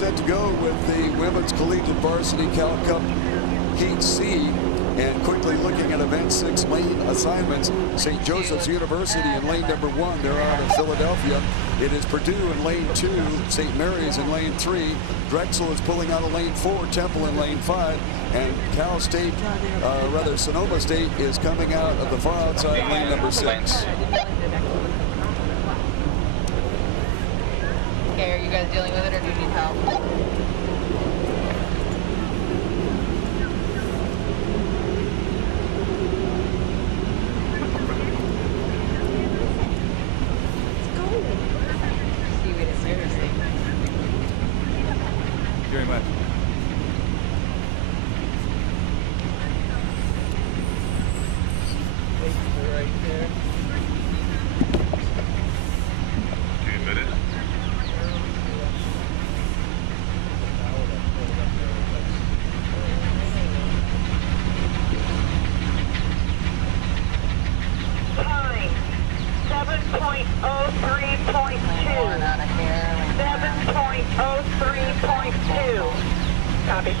set to go with the Women's Collegiate Varsity Cal Cup Heat C. And quickly looking at event 6 lane assignments, St. Joseph's University in lane number 1. They're out of Philadelphia. It is Purdue in lane 2, St. Mary's in lane 3. Drexel is pulling out of lane 4, Temple in lane 5. And Cal State, Sonoma State is coming out of the far outside lane number 6. Okay, are you guys dealing with it or do you need help? Very much. Right there. 2 minutes. Time 7.03.2. 7.03.2. Copy.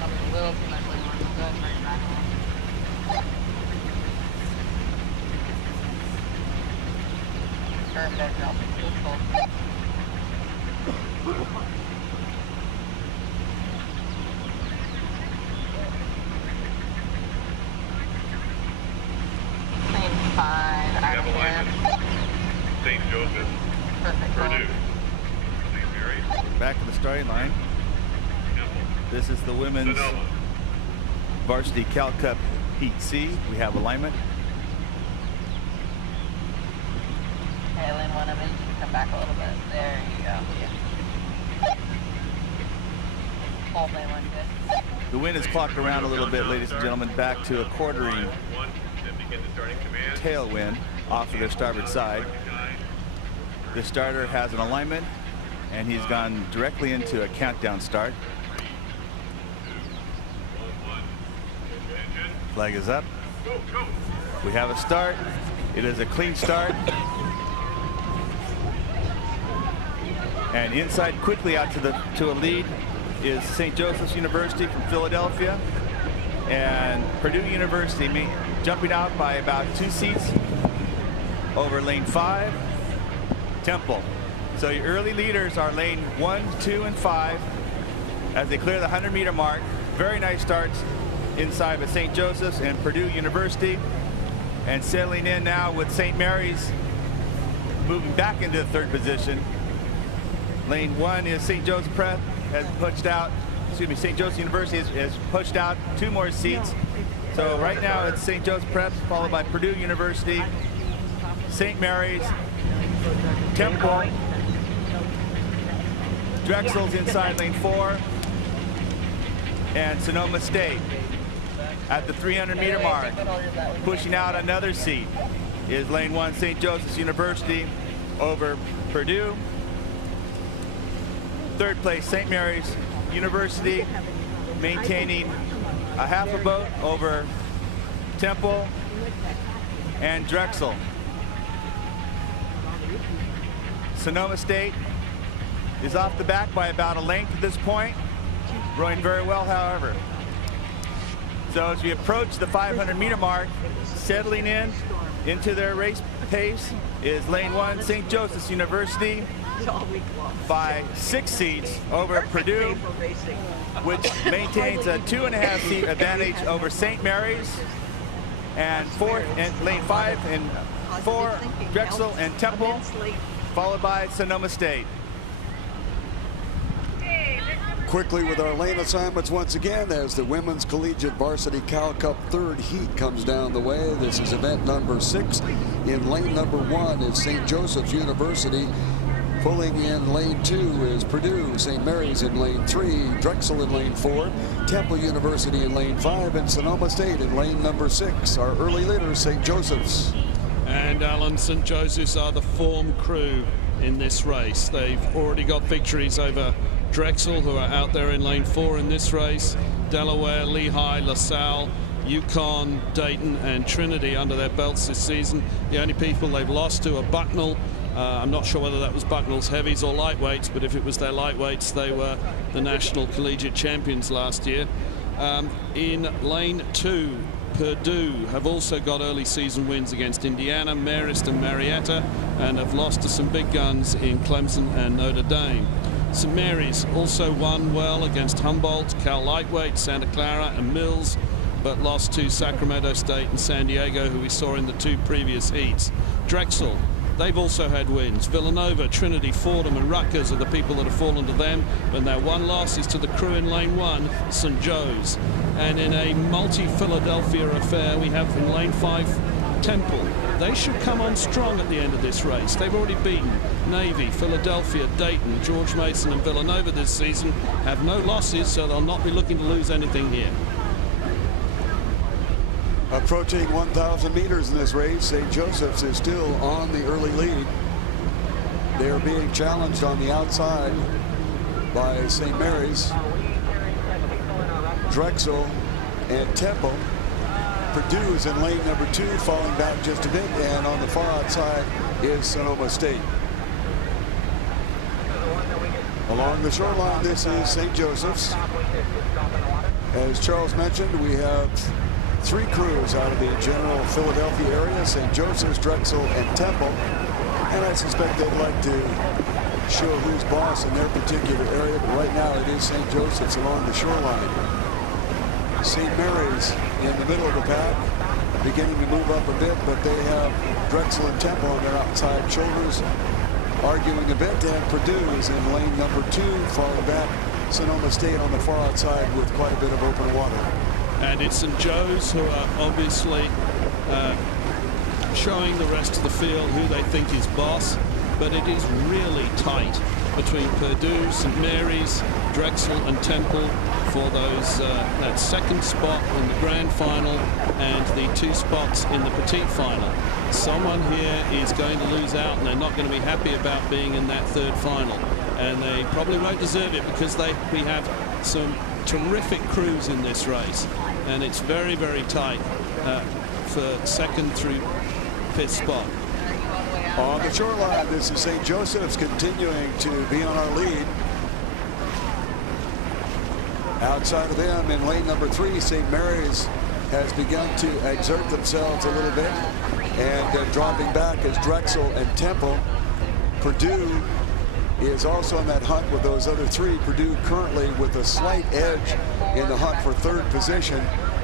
A little too much lane 1. Go ahead and bring it back on. Perfect. I'll fix this full. Lane 5 out of here. St. Joseph. Perfect. Purdue. St. Mary's. Back to the starting line. This is the women's Sonoma. Varsity Cal Cup Heat C. We have alignment. Okay, lane 1, I mean, you can come back a little bit. There you go. Yeah. Hold lane 1, good. The wind is clocked around a little bit, ladies and gentlemen, back to a quartering tailwind off of their starboard side. The starter has an alignment, and he's gone directly into a countdown start. Flag is up. We have a start. It is a clean start. And inside quickly out to a lead is St. Joseph's University from Philadelphia, and Purdue University jumping out by about 2 seats over lane 5, Temple. So your early leaders are lane 1, 2, and 5 as they clear the 100-meter mark. Very nice starts inside with St. Joseph's and Purdue University, and settling in now with St. Mary's moving back into the 3rd position. Lane 1 is St. Joseph Prep has pushed out, St. Joseph University has pushed out 2 more seats. So right now it's St. Joseph Prep followed by Purdue University, St. Mary's, Temple, Drexel's inside lane 4, and Sonoma State. At the 300-meter mark, pushing out another seat is lane 1 St. Joseph's University over Purdue. 3rd place St. Mary's University, maintaining a half a boat over Temple and Drexel. Sonoma State is off the back by about a length at this point, rowing very well, however. So as we approach the 500-meter mark, settling into their race pace is lane 1 St. Joseph's University by 6 seats over Purdue, which maintains a 2.5 seat advantage over St. Mary's, and lane 5 and 4 Drexel and Temple, followed by Sonoma State. Quickly with our lane assignments once again as the Women's Collegiate Varsity Cal Cup 3rd Heat comes down the way. This is event number 6. In lane number 1 is St. Joseph's University. Pulling in lane 2 is Purdue, St. Mary's in lane 3, Drexel in lane 4, Temple University in lane 5, and Sonoma State in lane number 6. Our early leaders, St. Joseph's. And Alan, St. Joseph's are the form crew in this race. They've already got victories over Drexel, who are out there in lane 4 in this race, Delaware, Lehigh, LaSalle, UConn, Dayton, and Trinity under their belts this season. The only people they've lost to are Bucknell I'm not sure whether that was Bucknell's heavies or lightweights, but if it was their lightweights, they were the national collegiate champions last year. In lane 2, Purdue have also got early season wins against Indiana, Marist and Marietta, and have lost to some big guns in Clemson and Notre Dame. St. Mary's also won well against Humboldt, Cal Lightweight, Santa Clara and Mills, but lost to Sacramento State and San Diego, who we saw in the 2 previous heats. Drexel, they've also had wins. Villanova, Trinity, Fordham and Rutgers are the people that have fallen to them, and their one loss is to the crew in lane 1, St. Joe's. And in a multi-Philadelphia affair, we have in lane 5, Temple. They should come on strong at the end of this race. They've already beaten Navy, Philadelphia, Dayton, George Mason and Villanova this season, have no losses, so they'll not be looking to lose anything here. Approaching 1,000 meters in this race, St. Joseph's is still on the early lead. They are being challenged on the outside by St. Mary's, Drexel, and Temple. Purdue is in lane number 2, falling back just a bit, and on the far outside is Sonoma State. Along the shoreline, this is St. Joseph's. As Charles mentioned, we have 3 crews out of the general Philadelphia area: St. Joseph's, Drexel, and Temple. And I suspect they'd like to show who's boss in their particular area, but right now it is St. Joseph's along the shoreline. St. Mary's in the middle of the pack, beginning to move up a bit, but they have Drexel and Temple on their outside shoulders, arguing a bit, and Purdue is in lane number 2, falling back. Sonoma State on the far outside with quite a bit of open water. And it's St. Joe's who are obviously showing the rest of the field who they think is boss, but it is really tight between Purdue, St. Mary's, Drexel and Temple for those that second spot in the grand final and the 2 spots in the petite final. Someone here is going to lose out, and they're not going to be happy about being in that 3rd final, and they probably won't deserve it because we have some terrific crews in this race, and it's very, very tight for 2nd through 5th spot. On the shoreline, this is St. Joseph's continuing to be on our lead. Outside of them in lane number 3, St. Mary's has begun to exert themselves a little bit, and dropping back is Drexel and Temple. Purdue is also in that hunt with those other 3. Purdue currently with a slight edge in the hunt for 3rd position.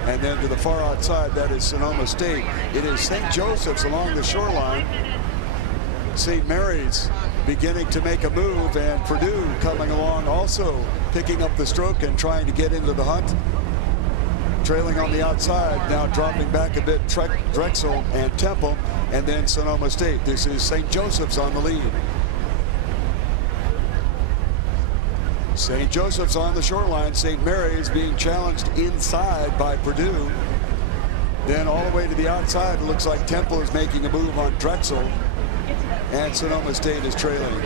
And then to the far outside, that is Sonoma State. It is St. Joseph's along the shoreline. St. Mary's beginning to make a move, and Purdue coming along, also picking up the stroke and trying to get into the hunt. Trailing on the outside, now dropping back a bit, Drexel and Temple, and then Sonoma State. This is St. Joseph's on the lead. St. Joseph's on the shoreline. St. Mary's being challenged inside by Purdue. Then all the way to the outside, it looks like Temple is making a move on Drexel, and Sonoma State is trailing.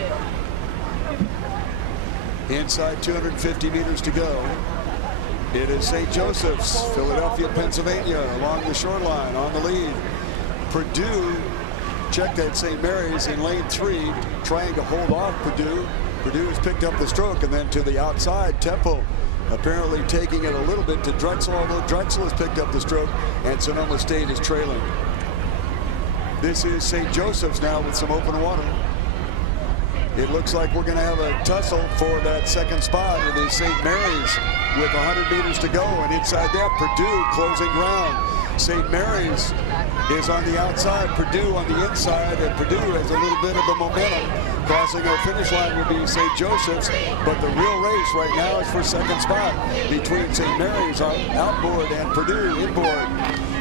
Inside 250 meters to go. It is St. Joseph's, Philadelphia, Pennsylvania, along the shoreline on the lead. Purdue checked at St. Mary's in lane 3, trying to hold off Purdue. Purdue has picked up the stroke, and then to the outside, Temple apparently taking it a little bit to Drexel, although Drexel has picked up the stroke, and Sonoma State is trailing. This is St. Joseph's now with some open water. It looks like we're going to have a tussle for that 2nd spot. It is St. Mary's with 100 meters to go, and inside that, Purdue closing ground. St. Mary's is on the outside, Purdue on the inside, and Purdue has a little bit of the momentum. Crossing our finish line will be St. Joseph's, but the real race right now is for 2nd spot between St. Mary's outboard and Purdue inboard.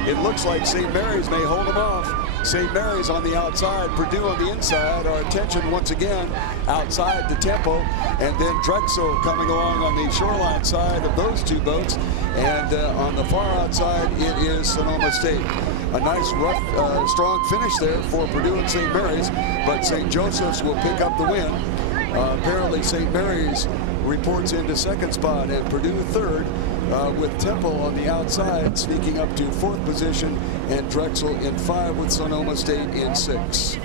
It looks like St. Mary's may hold them off. St. Mary's on the outside, Purdue on the inside. Our attention once again outside the Temple, and then Drexel coming along on the shoreline side of those 2 boats, and on the far outside it is Sonoma State. A nice rough strong finish there for Purdue and St. Mary's, but St. Joseph's will pick up the win. Apparently St. Mary's reports into 2nd spot, and Purdue 3rd, with Temple on the outside sneaking up to 4th position, and Drexel in 5 with Sonoma State in 6.